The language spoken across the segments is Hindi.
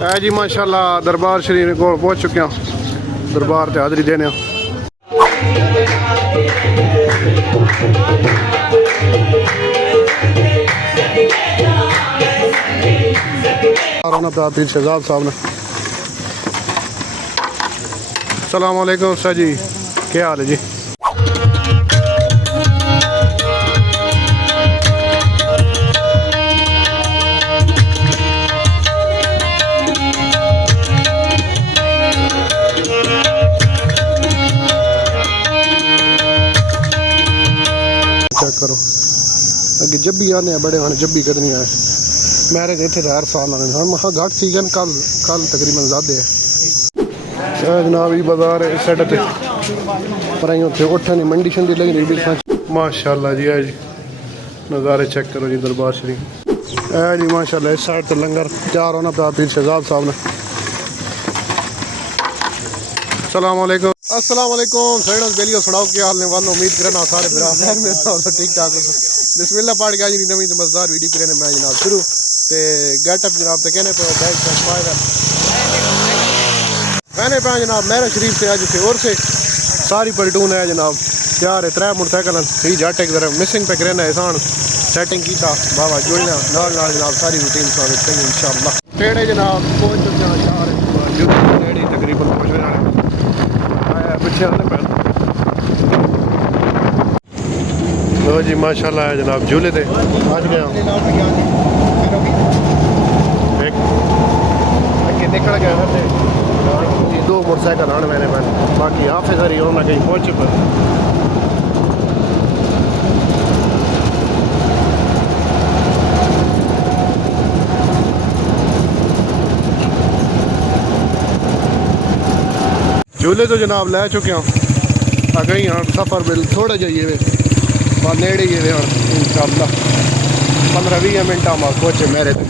है जी माशाल्लाह दरबार शरीफ को पहुँच चुके हैं। दरबार से हाज़री देने पीर शहजाद साहब ने। अस्सलाम वालेकुम सर जी, क्या हाल है जी? चेक करो अगे जब्बी आने बड़े आने जब्बी कद नहीं आए। मेरे इतने हर साल आने हम घट सीजन कल कल तकरीबन ज़्यादा है। जनाब ये बाजार है इस साइड पर उत्थे उठा नहीं मंडी शंडी लगी रही माशाल्लाह जी। है जी नज़ारे चेक करो जी दरबार शरीफ। है जी माशाल्लाह इस साइड तो लंगर तैयार होना पाया पीर शहजाद साहब ने। अस्सलाम वालेकुम। अस्सलाम वालेकुम फ्रेंड्स बेलियो सुनाओ क्या हाल ने वालों उम्मीद करना सारे बराबर में तो ठीक ठाक हो। बिस्मिल्लाह पढ़ के जी नवी मज़ेदार वीडियो करने मैं जनाब शुरू ते गेटअप जनाब तो कहने पे बैग कहने पे जनाब मेरा शरीफ से आज से और से सारी पलटून है जनाब तैयार है। 3 मोटरसाइकिल ही जाटे की तरह मिसिंग पे करना एहसान सेटिंग किया बाबा जुड़ना नाल नाल जनाब सारी रूटीन सारे इंशाअल्लाह टेढ़े जनाब पहुंच चुके हैं शार टेढ़े तकरीबन पहुंच आया पीछे आने पैन लो जी माशाल्लाह है जनाब झूले थे आज गया निकल गए 2 मोटरसाइकिल आने मैंने पैन बाकी हाफे सारी होना कहीं पहुंच चुका। झूले तो जनाब लै चुके हैं अगई हाँ सफ़र बिल थोड़ा जाइए वे और नेड़े ही वे हाँ इंशाअल्लाह 15-20 मिनट में पहुँचे मेरे तक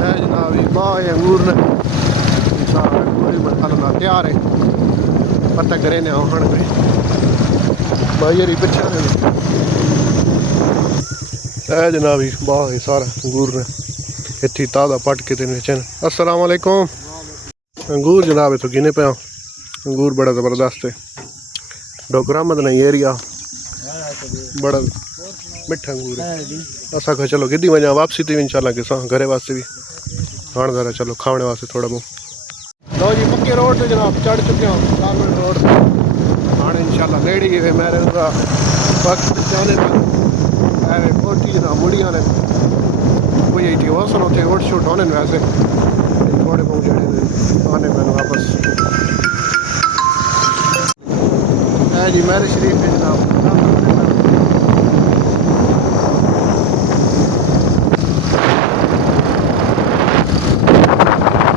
है जनाब ये माँ अंगूर ने इंशाअल्लाह तैयार है पता करे ने आखण पे भाई यार पीछे है जनाब ये बाह है सारा अंगूर ने इतनी ताज़ा पट के दिन बेचन। अस्सलाम वालेकुम। अंगूर जनाब इतों गिने पे अंगूर बड़ा ज़बरदस्त है डोगरामद नहीं एरिया बड़ा मिठा अंगूर है। असा कहा चलो गिद्दी वजह वापसी थी इंशाल्लाह के घरे वास्ते भी हाँ जरा चलो खाने वास्ते थोड़ा बहुत लो जी पक्के रोड पे जनाब चढ़ चुके हैं कारमेंट रोड हाँ इंशाल्लाह नेड़े ही मेरे वक्त जाने कोठी जनाब मुड़िया ने कोई थी वसन उठे ओट शोट होने वैसे थोड़े बहुत जड़े आने मैंने वापस है जी मेरे शरीफ है जनाब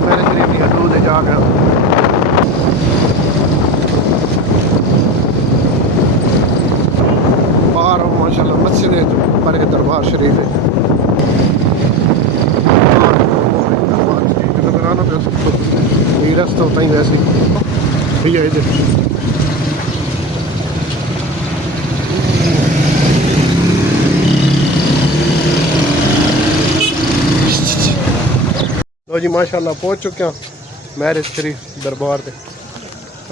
मेरे शरीफ की हदूद है जा गया बाहर माशाल्लाह मस्जिद है पर दरबार शरीफ है ये रास्ता होता ही वैसे भैया इधर लो जी माशाल्लाह पहुंच चुके हैं मैरिज शरीफ दरबार पे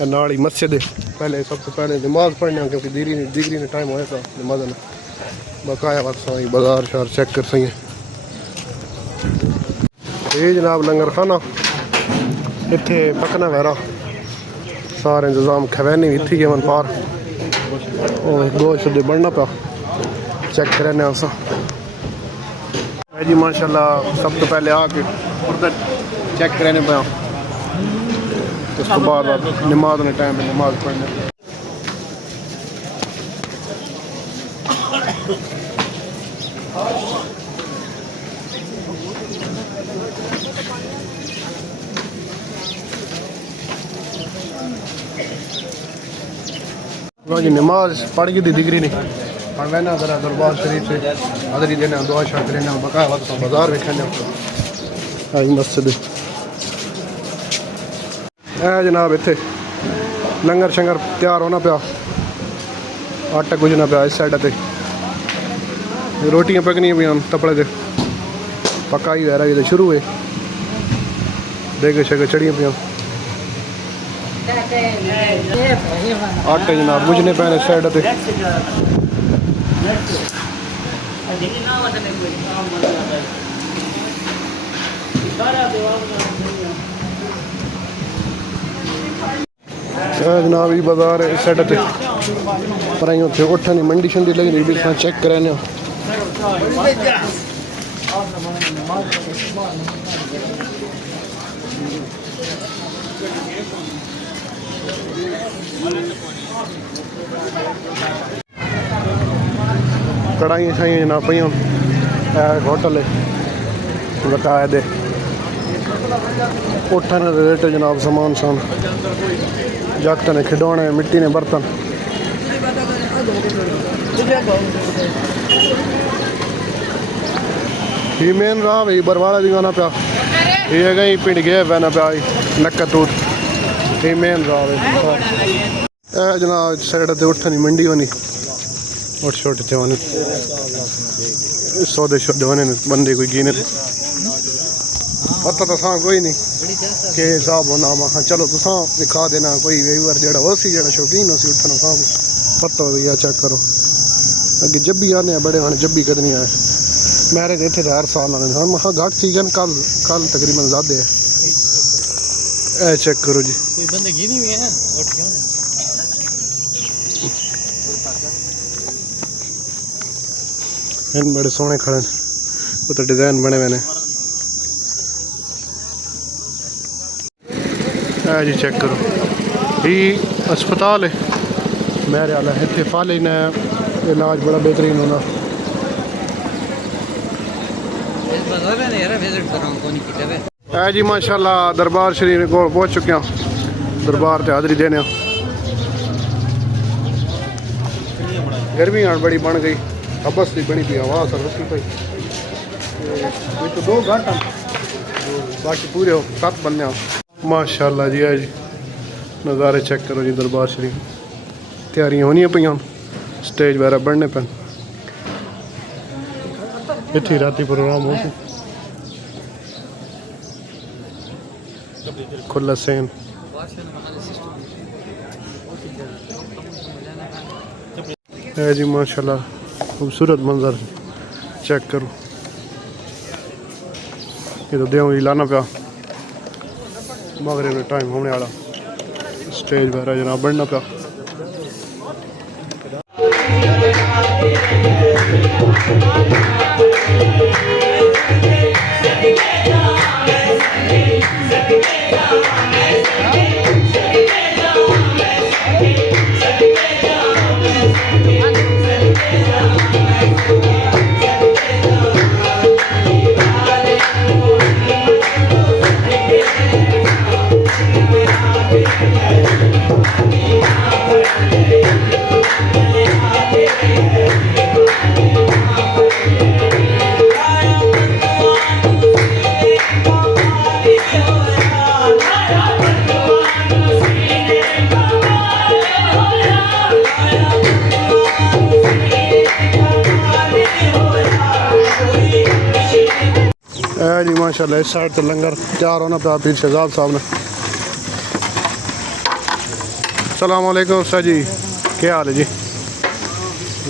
नाल ही मस्जिद है। पहले सबसे पहले नमाज पढ़ने क्योंकि दीगरी ने टाइम होया था नमाज ने बकाया बात सही बाजार शार चेक कर सही ये जनाब लंगर खाना इत्थे पकना वैरा सारे इंतजाम खवैनी भी इत्थे ही मन पार और गोश्त बनना पा चेक करने अस जी माशाल्लाह सब तो पहले आके उधर चेक करने पाया उस तो बाद नमाज ने टाइम नमाज पढ़ने जी नमाज पढ़ के दी दिगरी नहीं पर मैंने जरा दरबार शरीफ से हाज़री देना दुआ शा करना बकाया वक्त बाजार वेखने आई मस्जिद है जनाब इत्थे लंगर शंगर तैयार होना पाया आटा गुजना पाया इस साइड पे रोटियां पकनियां पियां तपड़े दे पकाई वगैरह ये शुरू है देगे शगे चढ़िया पिया आटे जनाब बुझने पैने साइड पे जनाब ये बाजार है इस साइड पे पर उत्थे उठा नहीं मंडी शंडी लगी रही चेक कराने कढ़ाइयाँ शाइयाँ जनाब पे होटल है बकायदे उठन रेट जनाब सामान शान जगत ने खिडौने मिट्टी ने बर्तन ये मेन राह भाई बरवाला दिखाना पाया ये गई पिंड गया पैना पाया नक्कतूत ये मेन राह है जनाब साइड से उठनी मंडी होनी और छोटे थे वन सौदे शौदे होने बंदे कोई गिने पता तो सा कोई नहीं के हिसाब होना हाँ चलो तुसा दिखा देना कोई वेवर जड़ा हो सी जड़ा शौकीन हो सी उठना सा पता हो या चेक करो अगे जब्बी आने बड़े हाँ जब्बी कद नहीं आए मैरिज इतने हर साल आने हाँ महा घट सीजन कल कल तकरीबन ज़्यादा है ए चेक करो जी कोई बंदे गिनी हुए हैं इन बड़े सोहने खड़े वो तो डिजाइन बने हुए ने जी चेक करो ये अस्पताल है मेरे आला इतने फाले ने इलाज बड़ा बेहतरीन होना जी माशाल्लाह दरबार शरीफ को पहुँच चुके हैं दरबार से हाजरी देने गर्मी हाँ बड़ी बन गई अबस की बनी पी हवा सरसती पई तो 2 घंटा बाकी पूरे 7 बनने माशाल्लाह जी है जी नज़ारे चेक करो जी दरबार शरीफ तैयारियां होनी पे स्टेज वगैरह बढ़ने पे इतनी राती प्रोग्राम हो खुला सेन है जी माशाल्लाह खूबसूरत मंजर चेक करो ये तो देव जी लाना पाया मगरिब में टाइम होने वाला स्टेज वगैरह जनाब बढ़ना पाया जी माशाल्लाह इस साइड तो लंगर तैयार होना पाया पीर शहजाद साहब ने अस्सलाम वालेकुम सर जी क्या हाल है जी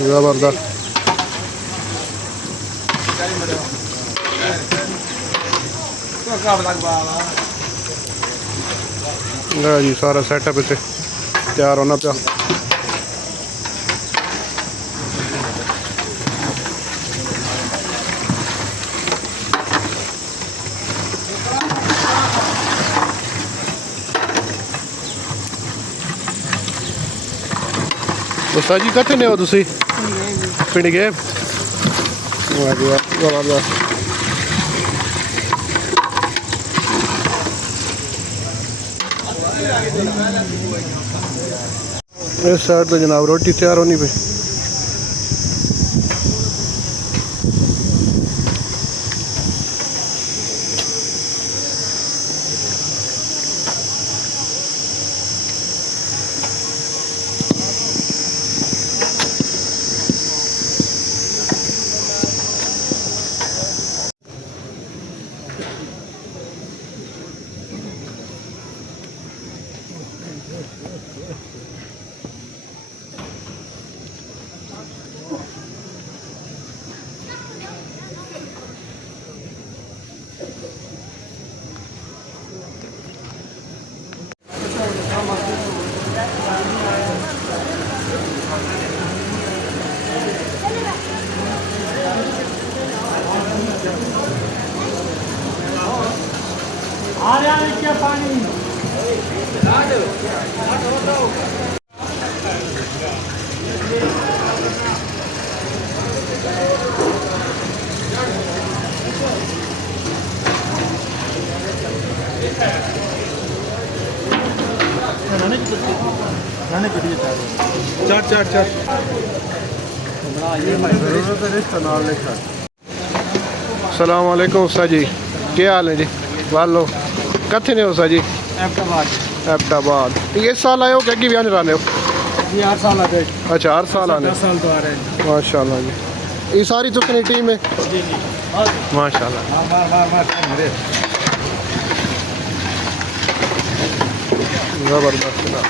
ज़बरदस्त जी सारा सेटअप इतने तैयार होना पाया तो सर जी कितने हो तुसी पिंड गए ज़बरदस्त इस साइड तो जनाब रोटी तैयार होनी पे चार चार चार सलाम वालेकुम उस्ताद जी, क्या हाल है जी? वालो कथे ने उस्ताद जी? एबटाबाद। ये साल आए हो क्या कि भी आने रहे हो? ये 8 साल आते। अच्छा 8 साल आने। 10 साल तो आ रहे हैं माशाल्लाह जी। ये सारी तो कितनी टीम है? जी जी माशाल्लाह। जबरदस्त ना।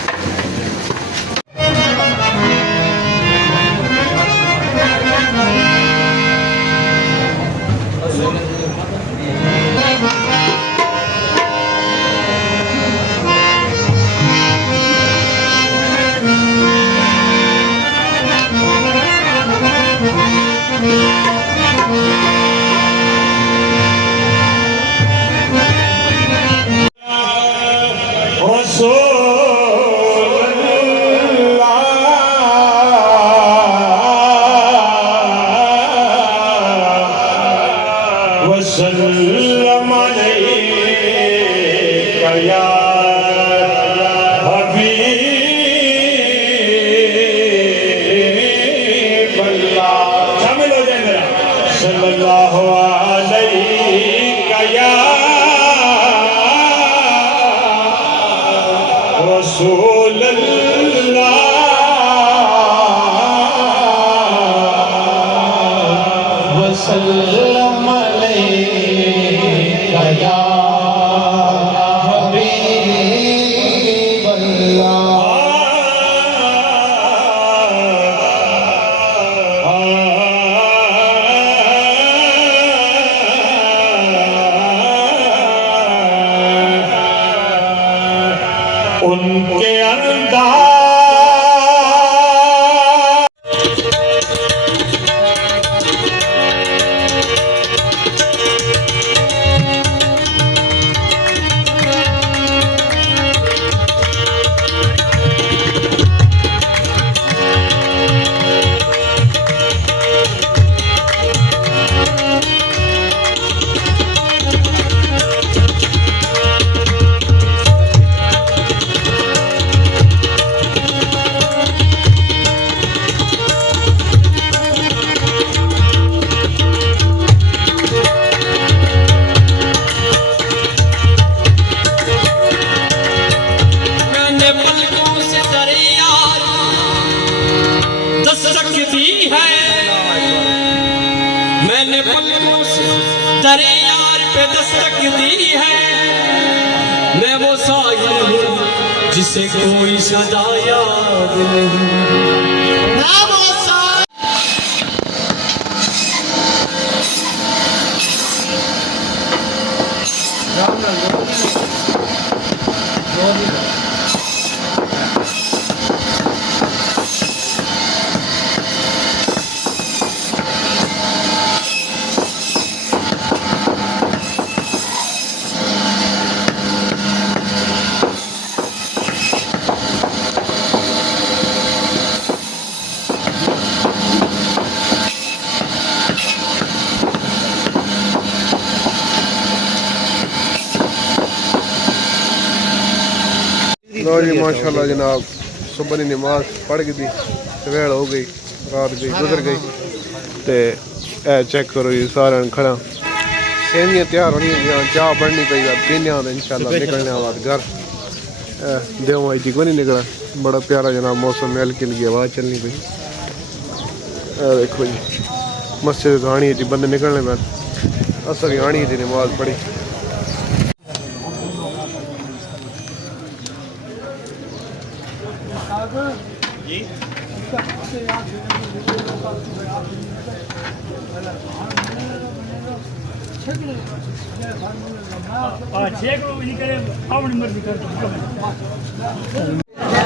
उनके अंदाज तेरे यार पे दस्तक दी है। मैं वो साहिल हूँ जिसे कोई सदा याद नहीं। मैं वो लो जी माशाल्लाह जनाब, सुबह की नमाज पढ़ गई थी, सवेल हो गई, रात गई गुजर गई। तो ए चेक करो जी, सारे खड़ा सेवियां तैयार होनी, चाह बढ़नी पई, पीने इंशाल्लाह निकलने बाद घर। देव आई थी को नहीं निकला, बड़ा प्यारा जनाब मौसम में, हल्की हल्की आवाज़ चलनी पई। देखो जी मस्जिद आनी थी, बंदे निकलने पैन, असर आनी थी, नमाज पढ़ी।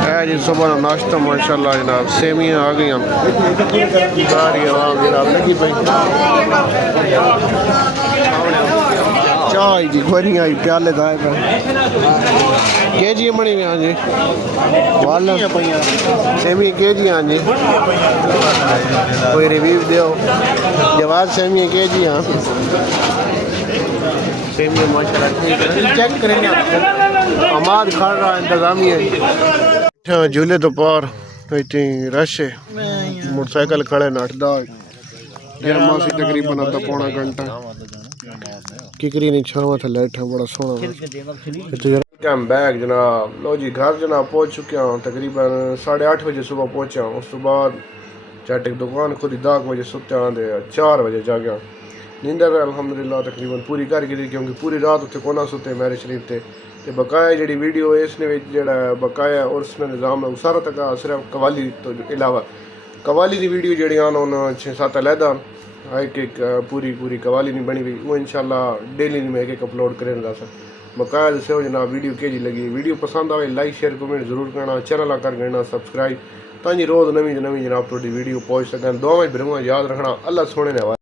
है जी सुबह का नाश्ता माशाल्लाह जनाब, सेवियां आ गई, सारी आवाम जनाब लगी पई। चाय जी कोई नहीं आई प्याले दाए पे के जी बनी हुई हाँ जी वाला सेमी के जी हाँ जी कोई रिव्यू दो जवाब सेमी के जी हाँ सेमी माशाल्लाह ठीक है चेक करेंगे हमाद खा रहा इंतजामिया अच्छा झूले तो पार तो इतनी रश है मोटरसाइकिल खड़े नटदा गर्मासी तकरीबन अद्धा पौना घंटा किकरी नहीं छावा था लेट है बड़ा सोना कैम बैग जनाब लो जी घर जनाब पहुंच चुके हूँ तकरीबन 8:30 बजे सुबह पहुंचा हूँ उस तो बाद चाटे की दुकान खुली 10 बजे सुत्या दे 4 बजे जागया नींदर अल्हम्दुलिल्लाह तकरीबन पूरी कर गई क्योंकि पूरी रात उत्थे कोना सुते मैरिज शरीफ ते बकाया जी वीडियो इसने जड़ा बकाया और उसने निज़ाम है सारा तक सिर्फ कवाली तो अलावा कवाली की वीडियो जी उन 6-7 अलहदा एक पूरी कवाली नहीं बनी हुई वो इंशाल्लाह डेली में एक अपलोड करें सर बकाया दस्यो जनाब वीडियो के जी लगी वीडियो पसंद आए लाइक शेयर कमेंट जरूर करना चैनल कर करना सब्सक्राइब ताकि रोज़ नवी जनाब थोड़ी वीडियो पहुँच सकें दुआएं भरूंगा याद रखना अल्लाह सोने ने